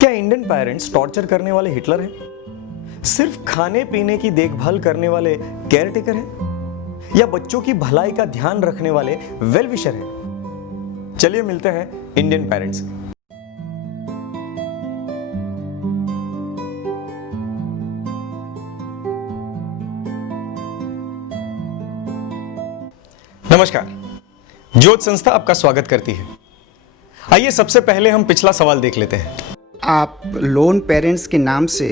क्या Indian parents torture करने वाले हिटलर हैं? सिर्फ खाने पीने की देखभाल करने वाले केयर टेकर हैं? या बच्चों की भलाई का ध्यान रखने वाले वेल विशर हैं? चलिए मिलते हैं इंडियन पेरेंट्स से। नमस्कार, ज्योत संस्था आपका स्वागत करती है। आइए सबसे पहले हम पिछला सवाल देख लेते हैं। आप लोन पेरेंट्स के नाम से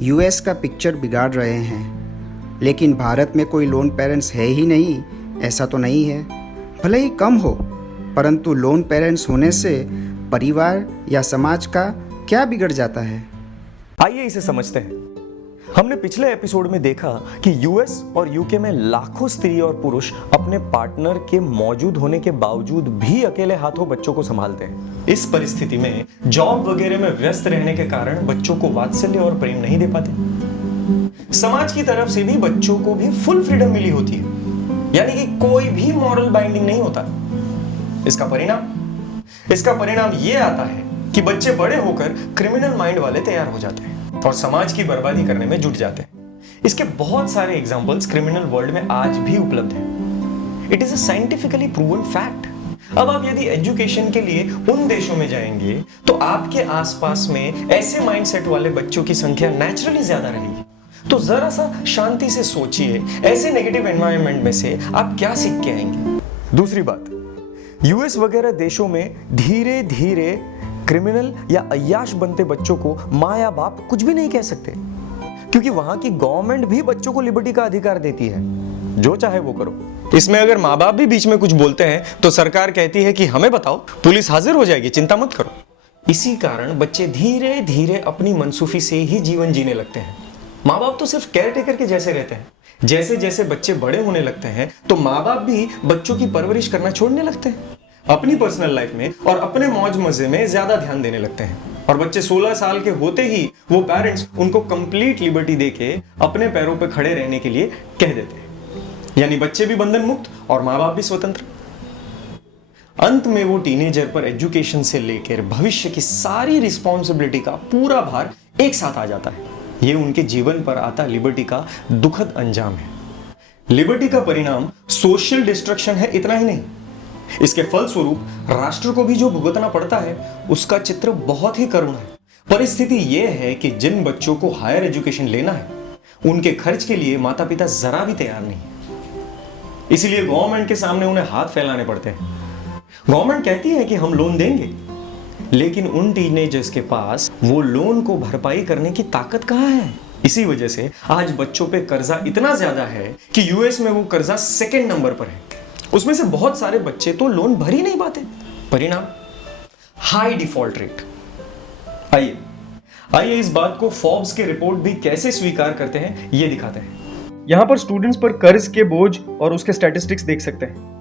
यूएस का पिक्चर बिगाड़ रहे हैं, लेकिन भारत में कोई लोन पेरेंट्स है ही नहीं, ऐसा तो नहीं है। भले ही कम हो, परंतु लोन पेरेंट्स होने से परिवार या समाज का क्या बिगड़ जाता है? आइए इसे समझते हैं। हमने पिछले एपिसोड में देखा कि यूएस और यूके में लाखों स्त्री और पुरुष अपने पार्टनर के मौजूद होने के बावजूद भी अकेले हाथों बच्चों को संभालते हैं। इस परिस्थिति में जॉब वगैरह में व्यस्त रहने के कारण बच्चों को वात्सल्य और प्रेम नहीं दे पाते। समाज की तरफ से भी बच्चों को भी फुल फ्रीडम मिली होती है, यानी कि कोई भी मॉरल बाइंडिंग नहीं होता। इसका परिणाम यह आता है कि बच्चे बड़े होकर क्रिमिनल माइंड वाले तैयार हो जाते हैं और समाज की बर्बादी करने में जुट जाते हैं। इसके बहुत सारे एग्जांपल्स क्रिमिनल वर्ल्ड में आज भी उपलब्ध हैं। It is a scientifically proven fact. अब आप यदि एजुकेशन के लिए उन देशों में जाएंगे तो आपके आसपास में ऐसे माइंडसेट वाले बच्चों की संख्या नेचुरली ज्यादा रहेगी। तो जरा सा शांति से सोचिए, ऐसे नेगेटिव एनवायरनमेंट में से आप क्या सीख के आएंगे। दूसरी बात, यूएस वगैरह देशों में धीरे धीरे क्रिमिनल या अय्याश बनते बच्चों को माँ या बाप कुछ भी नहीं कह सकते, क्योंकि वहां की गवर्नमेंट भी बच्चों को लिबर्टी का अधिकार देती है, जो चाहे वो करो। इसमें अगर माँ बाप भी बीच में कुछ बोलते हैं तो सरकार कहती है कि हमें बताओ, पुलिस हाजिर हो जाएगी, चिंता मत करो। इसी कारण बच्चे धीरे धीरे अपनी मनसूफी से ही जीवन जीने लगते हैं। माँ बाप तो सिर्फ केयर टेकर के जैसे रहते हैं। जैसे जैसे बच्चे बड़े होने लगते हैं तो माँ बाप भी बच्चों की परवरिश करना छोड़ने लगते हैं, अपनी पर्सनल लाइफ में और अपने मौज मजे में ज्यादा ध्यान देने लगते हैं। और बच्चे 16 साल के होते ही वो पेरेंट्स उनको कंप्लीट लिबर्टी देके अपने पैरों पे खड़े रहने के लिए कह देते हैं, यानी बच्चे भी बंधन मुक्त और माँ बाप भी स्वतंत्र। अंत में वो टीनेजर पर एजुकेशन से लेकर भविष्य की सारी रिस्पॉन्सिबिलिटी का पूरा भार एक साथ आ जाता है। ये उनके जीवन पर आता लिबर्टी का दुखद अंजाम है। लिबर्टी का परिणाम सोशल डिस्ट्रक्शन है, इतना ही नहीं, इसके फलस्वरूप राष्ट्र को भी जो भुगतना पड़ता है उसका चित्र बहुत ही करुण है। परिस्थिति यह है कि जिन बच्चों को हायर एजुकेशन लेना है उनके खर्च के लिए माता पिता जरा भी तैयार नहीं है, इसलिए गवर्नमेंट के सामने उन्हें हाथ फैलाने पड़ते हैं। गवर्नमेंट कहती है कि हम लोन देंगे, लेकिन उन टीनेजर्स के पास वो लोन को भरपाई करने की ताकत कहां है। इसी वजह से आज बच्चों पे कर्जा इतना ज्यादा है कि यूएस में वो कर्जा सेकंड नंबर पर है। उसमें से बहुत सारे बच्चे तो लोन भर ही नहीं पाते। परिणाम, हाई डिफॉल्ट रेट। आइए इस बात को फोर्ब्स के रिपोर्ट भी कैसे स्वीकार करते हैं ये दिखाते हैं। यहां पर स्टूडेंट्स पर कर्ज के बोझ और उसके स्टैटिस्टिक्स देख सकते हैं।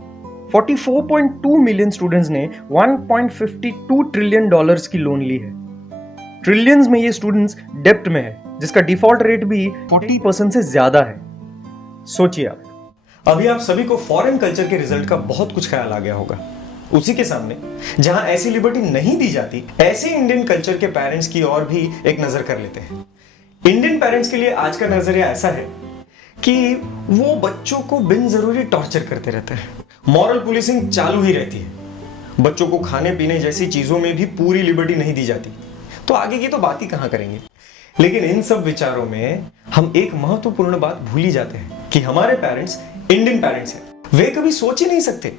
44.2 मिलियन स्टूडेंट्स ने 1.52 ट्रिलियन डॉलर्स की लोन ली है। ट्रिलियंस में ये स्टूडेंट्स डेप्ट में है, जिसका डिफॉल्ट रेट भी 40% से ज्यादा है। सोचिए आप, अभी आप सभी को फॉरेन कल्चर के रिजल्ट का बहुत कुछ ख्याल आ गया होगा। उसी के सामने जहां ऐसी लिबर्टी नहीं दी जाती, ऐसे इंडियन कल्चर के पेरेंट्स की ओर भी एक नजर कर लेते हैं। इंडियन पेरेंट्स के लिए आज का नजरिया ऐसा है कि वो बच्चों को बिन जरूरी टॉर्चर करते रहते हैं। मॉरल पुलिसिंग चालू ही रहती है। बच्चों को खाने पीने जैसी चीजों में भी पूरी लिबर्टी नहीं दी जाती, तो आगे की तो बात ही कहां करेंगे। लेकिन इन सब विचारों में हम एक महत्वपूर्ण बात भूल ही जाते हैं कि हमारे पेरेंट्स इंडियन पेरेंट्स हैं। वे कभी सोच ही नहीं सकते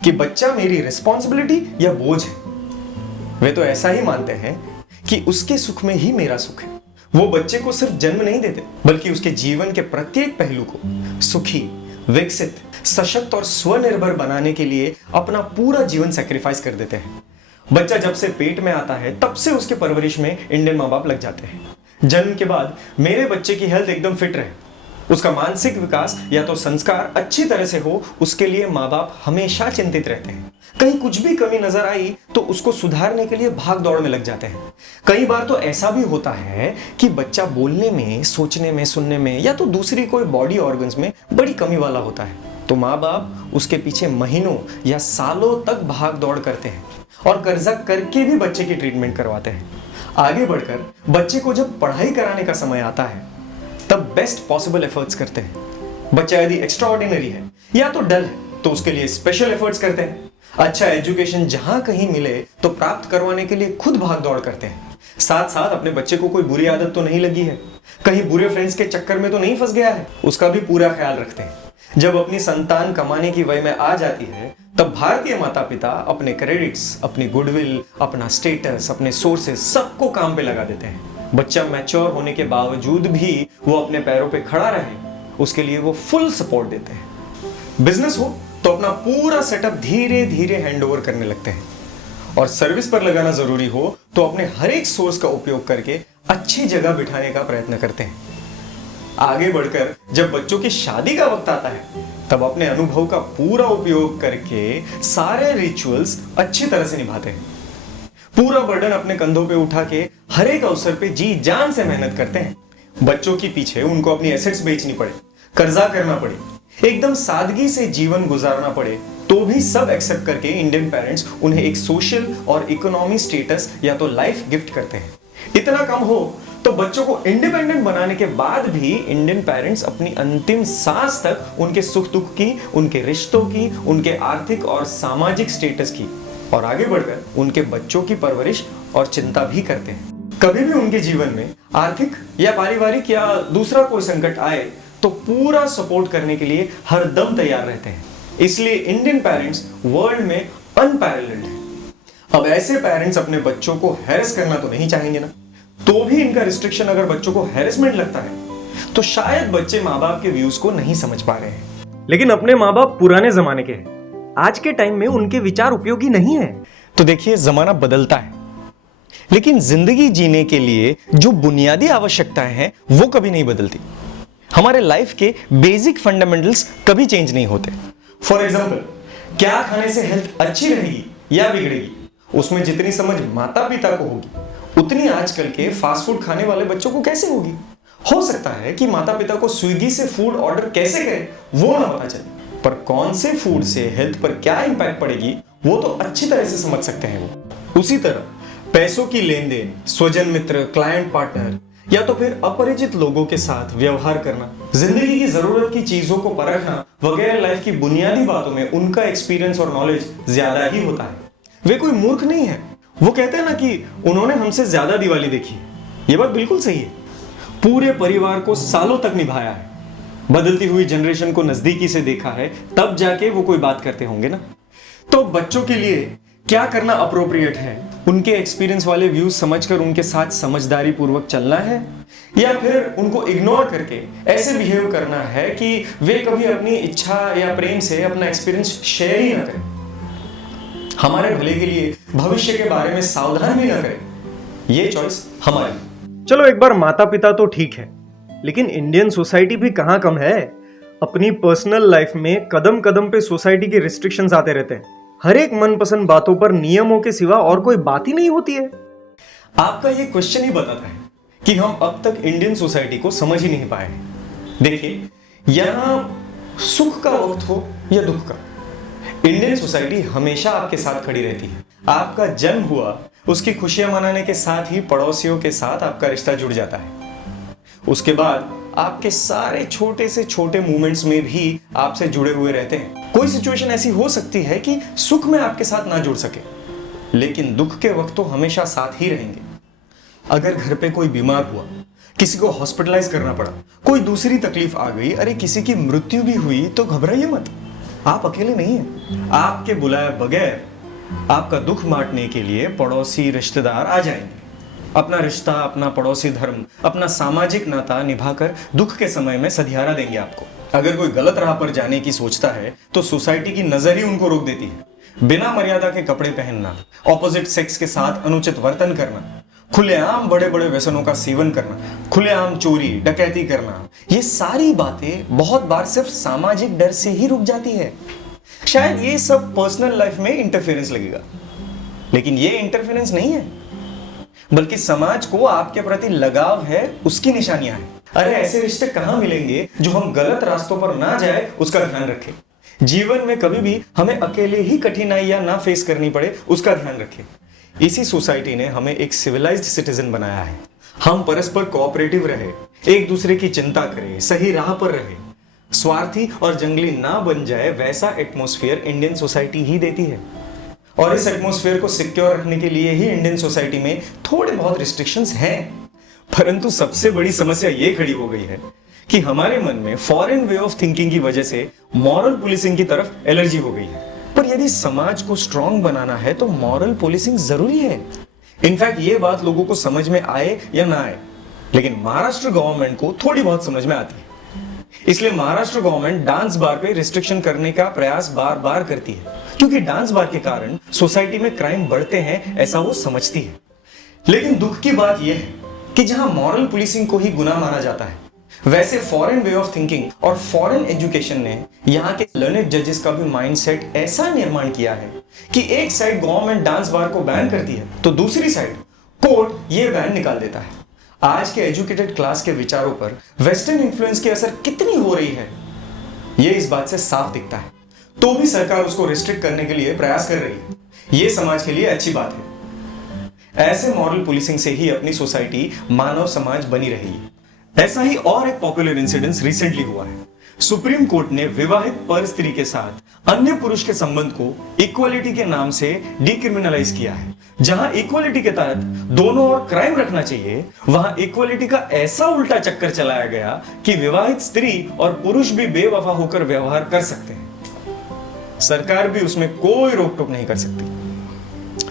कि बच्चा मेरी रिस्पॉन्सिबिलिटी या बोझ है। वे तो ऐसा ही मानते हैं कि उसके सुख में ही मेरा सुख है। वो बच्चे को सिर्फ जन्म नहीं देते, बल्कि उसके जीवन के प्रत्येक पहलू को सुखी, विकसित, सशक्त और स्वनिर्भर बनाने के लिए अपना पूरा जीवन सैक्रिफाइस कर देते हैं। बच्चा जब से पेट में आता है तब से उसके परवरिश में इंडियन माँ बाप लग जाते हैं। जन्म के बाद मेरे बच्चे की हेल्थ एकदम फिट रहे, उसका मानसिक विकास या तो संस्कार अच्छी तरह से हो, उसके लिए माँ बाप हमेशा चिंतित रहते हैं। कहीं कुछ भी कमी नजर आई तो उसको सुधारने के लिए भाग दौड़ में लग जाते हैं। कई बार तो ऐसा भी होता है कि बच्चा बोलने में, सोचने में, सुनने में या तो दूसरी कोई बॉडी ऑर्गन्स में बड़ी कमी वाला होता है, तो माँ बाप उसके पीछे महीनों या सालों तक भाग दौड़ करते हैं और कर्जा करके भी बच्चे की ट्रीटमेंट करवाते हैं। आगे बढ़कर बच्चे को जब पढ़ाई कराने का समय आता है तब बेस्ट पॉसिबल एफर्ट्स करते हैं। बच्चा यदि एक्स्ट्रा ऑर्डिनरी है या तो डल है तो उसके लिए स्पेशल एफर्ट्स करते हैं। अच्छा एजुकेशन जहां कहीं मिले तो प्राप्त करवाने के लिए खुद भाग दौड़ करते हैं। साथ साथ अपने बच्चे को कोई बुरी आदत तो नहीं लगी है, कहीं बुरे फ्रेंड्स के चक्कर में तो नहीं फंस गया है, उसका भी पूरा ख्याल रखते हैं। जब अपनी संतान कमाने की वय में आ जाती है तब भारतीय माता पिता अपने क्रेडिट्स, अपनी गुडविल, अपना स्टेटस, अपने सोर्सेस सबको काम पे लगा देते हैं। बच्चा मैच्योर होने के बावजूद भी वो अपने पैरों पे खड़ा रहे उसके लिए वो फुल सपोर्ट देते हैं। बिजनेस हो तो अपना पूरा सेटअप धीरे धीरे हैंड ओवर करने लगते हैं और सर्विस पर लगाना जरूरी हो तो अपने हर एक सोर्स का उपयोग करके अच्छी जगह बिठाने का प्रयत्न करते हैं। आगे बढ़कर जब बच्चों की शादी का वक्त आता है तब अपने अनुभव का पूरा उपयोग करके सारे रिचुअल्स अच्छी तरह से निभाते हैं। पूरा बर्डन अपने कंधों पे उठा के हर एक अवसर पे जी जान से मेहनत करते हैं। बच्चों के पीछे उनको अपनी एसेट्स बेचनी पड़े, कर्जा करना पड़े, एकदम सादगी से जीवन गुजारना पड़े तो भी सब एक्सेप्ट करके इंडियन पेरेंट्स उन्हें एक सोशल और इकोनॉमी स्टेटस या तो लाइफ गिफ्ट करते हैं। इतना कम हो तो बच्चों को इंडिपेंडेंट बनाने के बाद भी इंडियन पेरेंट्स अपनी अंतिम सांस तक उनके सुख दुख की, उनके रिश्तों की, उनके आर्थिक और सामाजिक स्टेटस की और आगे बढ़कर उनके बच्चों की परवरिश और चिंता भी करते हैं। कभी भी उनके जीवन में आर्थिक या पारिवारिक या दूसरा कोई संकट आए तो पूरा सपोर्ट करने के लिए हर दम तैयार रहते हैं। इसलिए इंडियन पेरेंट्स वर्ल्ड में अनपैरेलल्ड हैं। अब ऐसे पेरेंट्स अपने बच्चों को हैरेस करना तो नहीं चाहेंगे ना, तो भी इनका रिस्ट्रिक्शन अगर बच्चों को हैरेसमेंट लगता है तो शायद बच्चे माँ बाप के व्यूज को नहीं समझ पा रहे हैं। लेकिन अपने माँ बाप पुराने जमाने के हैं, आज के टाइम में उनके विचार उपयोगी नहीं है। तो देखिए जमाना बदलता है लेकिन जिंदगी जीने के लिए जो बुनियादी आवश्यकताएं हैं वो कभी नहीं बदलती। हमारे लाइफ के बेसिक फंडामेंटल्स कभी चेंज नहीं होते। फॉर एग्जाम्पल, क्या खाने से हेल्थ अच्छी रहेगी या बिगड़ेगी, उसमें जितनी समझ माता पिता को होगी उतनी आजकल के फास्ट फूड खाने वाले बच्चों को कैसे होगी। हो सकता है कि माता पिता को स्विगी से फूड ऑर्डर कैसे करें वो ना पता चले, पर कौन से फूड से हेल्थ पर क्या इंपैक्ट पड़ेगी वो तो अच्छी तरह से समझ सकते हैं वो। उसी तरह पैसों की लेन देन, स्वजन मित्र, क्लाइंट पार्टनर या तो फिर अपरिचित लोगों के साथ व्यवहार करना, जिंदगी की जरूरत की चीजों को परखना वगैरह लाइफ की बुनियादी बातों में उनका एक्सपीरियंस और नॉलेज ज्यादा ही होता है। वे कोई मूर्ख नहीं है। वो कहते हैं ना कि उन्होंने हमसे ज्यादा दिवाली देखी। ये बात बिल्कुल सही है। पूरे परिवार को सालों तक निभाया है, बदलती हुई जनरेशन को नजदीकी से देखा है, तब जाके वो कोई बात करते होंगे ना। तो बच्चों के लिए क्या करना अप्रोप्रिएट है, उनके एक्सपीरियंस वाले व्यूज समझकर उनके साथ समझदारी पूर्वक चलना है या फिर उनको इग्नोर करके ऐसे बिहेव करना है कि वे कभी अपनी इच्छा या प्रेम से अपना एक्सपीरियंस शेयर ही ना करें, हमारे भले के लिए भविष्य के बारे में सावधान भी ना करें। ये चॉइस हमारी। चलो एक बार माता पिता तो ठीक है, लेकिन इंडियन सोसाइटी भी कहां कम है। अपनी पर्सनल लाइफ में कदम कदम पे सोसाइटी के रिस्ट्रिक्शंस आते रहते हैं। हर एक मनपसंद बातों पर नियमों के सिवा और कोई बात ही नहीं होती है। आपका ये क्वेश्चन ही बताता है कि हम अब तक इंडियन सोसाइटी को समझ ही नहीं पाए। देखिए, यहां सुख का वक्त हो या दुख का, इंडियन सोसाइटी हमेशा आपके साथ खड़ी रहती है। आपका जन्म हुआ, उसकी खुशियां मनाने के साथ ही पड़ोसियों के साथ आपका रिश्ता जुड़ जाता है। उसके बाद आपके सारे छोटे से छोटे मूवमेंट्स में भी आपसे जुड़े हुए रहते हैं। कोई सिचुएशन ऐसी हो सकती है कि सुख में आपके साथ ना जुड़ सके, लेकिन दुख के वक्त तो हमेशा साथ ही रहेंगे। अगर घर पे कोई बीमार हुआ, किसी को हॉस्पिटलाइज करना पड़ा, कोई दूसरी तकलीफ आ गई, अरे किसी की मृत्यु भी हुई, तो घबराइए मत, आप अकेले नहीं हैं। आपके बुलाए बगैर आपका दुख बांटने के लिए पड़ोसी रिश्तेदार आ जाएंगे। अपना रिश्ता, अपना पड़ोसी धर्म, अपना सामाजिक नाता निभाकर दुख के समय में सधियारा देंगे आपको। अगर कोई गलत राह पर जाने की सोचता है तो सोसाइटी की नजर ही उनको रोक देती है। बिना मर्यादा के कपड़े पहनना, ऑपोजिट सेक्स के साथ अनुचित वर्तन करना, खुलेआम बड़े बड़े व्यसनों का सेवन करना, खुलेआम चोरी डकैती करना, ये सारी बातें बहुत बार सिर्फ सामाजिक डर से ही रुक जाती है। शायद ये सब पर्सनल लाइफ में इंटरफेरेंस लगेगा, लेकिन ये इंटरफेरेंस नहीं है, बल्कि समाज को आपके प्रति लगाव है, उसकी निशानियां हैं। अरे ऐसे रिश्ते कहां मिलेंगे जो हम गलत रास्तों पर ना जाए उसका ध्यान रखें। जीवन में कभी भी हमें अकेले ही कठिनाइयां ना फेस करनी पड़े उसका ध्यान रखें। इसी सोसाइटी ने हमें एक सिविलाइज्ड सिटीजन बनाया है। हम परस्पर कोऑपरेटिव रहे, एक दूसरे की चिंता करें, सही राह पर रहे, स्वार्थी और जंगली ना बन जाए, वैसा एटमॉस्फेयर इंडियन सोसाइटी ही देती है। और इस एटमॉस्फेयर को सिक्योर रखने के लिए ही इंडियन सोसाइटी में थोड़े बहुत रिस्ट्रिक्शंस हैं। परंतु सबसे बड़ी समस्या ये खड़ी हो गई है कि हमारे मन में फॉरेन वे ऑफ थिंकिंग की वजह से मॉरल पुलिसिंग की तरफ एलर्जी हो गई है। पर यदि समाज को स्ट्रांग बनाना है तो मॉरल पुलिसिंग जरूरी है। इनफैक्ट ये बात लोगों को समझ में आए या ना आए, लेकिन महाराष्ट्र गवर्नमेंट को थोड़ी बहुत समझ में आती है। इसलिए महाराष्ट्र गवर्नमेंट डांस बार पे रिस्ट्रिक्शन करने का प्रयास बार बार करती है, क्योंकि डांस बार के कारण सोसाइटी में क्राइम बढ़ते हैं, ऐसा वो समझती है। लेकिन दुख की बात यह है कि जहां मॉरल पुलिसिंग को ही गुनाह माना जाता है, वैसे फॉरेन वे ऑफ थिंकिंग और फॉरेन एजुकेशन ने यहाँ के लर्नेड जजेस का भी माइंडसेट ऐसा निर्माण किया है कि एक साइड गवर्नमेंट डांस बार को बैन करती है तो दूसरी साइड कोर्ट ये बैन निकाल देता है। आज के एजुकेटेड क्लास के विचारों पर वेस्टर्न इन्फ्लुएंस की असर कितनी हो रही है, यह इस बात से साफ दिखता है। तो भी सरकार उसको रिस्ट्रिक्ट करने के लिए प्रयास कर रही है। यह समाज के लिए अच्छी बात है। ऐसे मॉरल पुलिसिंग से ही अपनी सोसाइटी, मानव समाज बनी रही है। ऐसा ही और एक पॉपुलर इंसिडेंस रिसेंटली हुआ है। सुप्रीम कोर्ट ने विवाहित पर स्त्री के साथ अन्य पुरुष के संबंध को इक्वालिटी के नाम से डिक्रिमिनलाइज किया है। जहां इक्वालिटी के तहत दोनों ओर क्राइम रखना चाहिए, वहां इक्वालिटी का ऐसा उल्टा चक्कर चलाया गया कि विवाहित स्त्री और पुरुष भी बेवफा होकर व्यवहार कर सकते हैं। सरकार भी उसमें कोई रोक टोक नहीं कर सकती,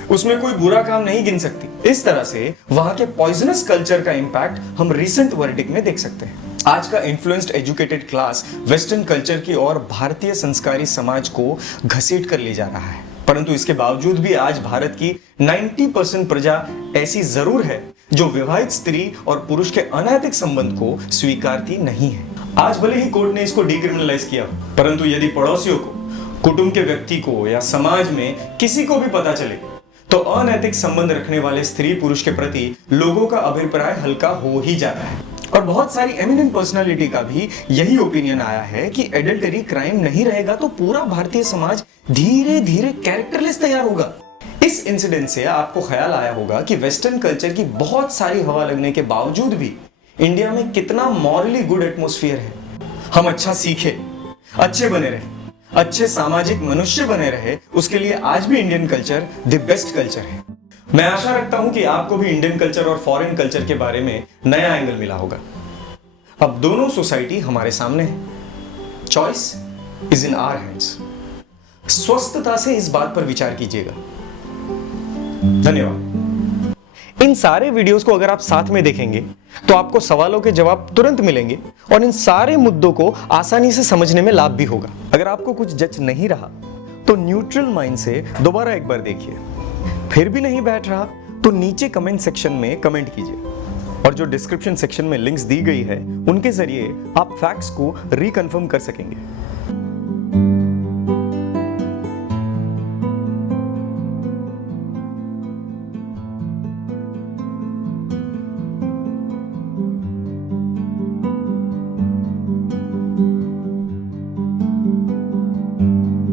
उसमें कोई बुरा काम नहीं गिन सकती। इस तरह से वहां के पॉइजनस कल्चर का इंपैक्ट हम रिसेंट वर्डिक्ट में देख सकते हैं। आज का influenced educated class western culture की ओर भारतीय संस्कारी समाज को घसीट कर ले जा रहा है, परंतु इसके बावजूद भी आज भारत की 90% प्रजा ऐसी जरूर है जो विवाहित स्त्री और पुरुष के अनैतिक संबंध को स्वीकारती नहीं है। आज भले ही कोर्ट ने इसको डिक्रिमिनलाइज किया, परंतु यदि पड़ोसियों को, कुटुंब के व्यक्ति को या समाज में किसी को भी पता चले तो अनैतिक संबंध रखने वाले स्त्री पुरुष के प्रति लोगों का अभिप्राय हल्का हो ही जाता है। और बहुत सारी एमिनेंट पर्सनालिटी का भी यही ओपिनियन आया है कि एडल्टरी क्राइम नहीं रहेगा तो पूरा भारतीय समाज धीरे धीरे कैरेक्टरलेस तैयार होगा। इस इंसिडेंट से आपको ख्याल आया होगा कि वेस्टर्न कल्चर की बहुत सारी हवा लगने के बावजूद भी इंडिया में कितना मॉरली गुड एटमॉस्फेयर है। हम अच्छा सीखे, अच्छे बने रहे, अच्छे सामाजिक मनुष्य बने रहे, उसके लिए आज भी Indian culture the best culture है। मैं आशा रखता हूं कि आपको भी इंडियन कल्चर और फॉरेन कल्चर के बारे में नया एंगल मिला होगा। अब दोनों सोसाइटी हमारे सामने है, choice is in our hands. स्वस्थता से इस बात पर विचार कीजिएगा। धन्यवाद। इन सारे वीडियोस को अगर आप साथ में देखेंगे तो आपको सवालों के जवाब तुरंत मिलेंगे और इन सारे मुद्दों को आसानी से समझने में लाभ भी होगा। अगर आपको कुछ जच नहीं रहा तो न्यूट्रल माइंड से दोबारा एक बार देखिए। फिर भी नहीं बैठ रहा तो नीचे कमेंट सेक्शन में कमेंट कीजिए और जो डिस्क्रिप्शन सेक्शन में लिंक्स दी गई है उनके जरिए आप फैक्ट्स को रिकन्फर्म कर सकेंगे।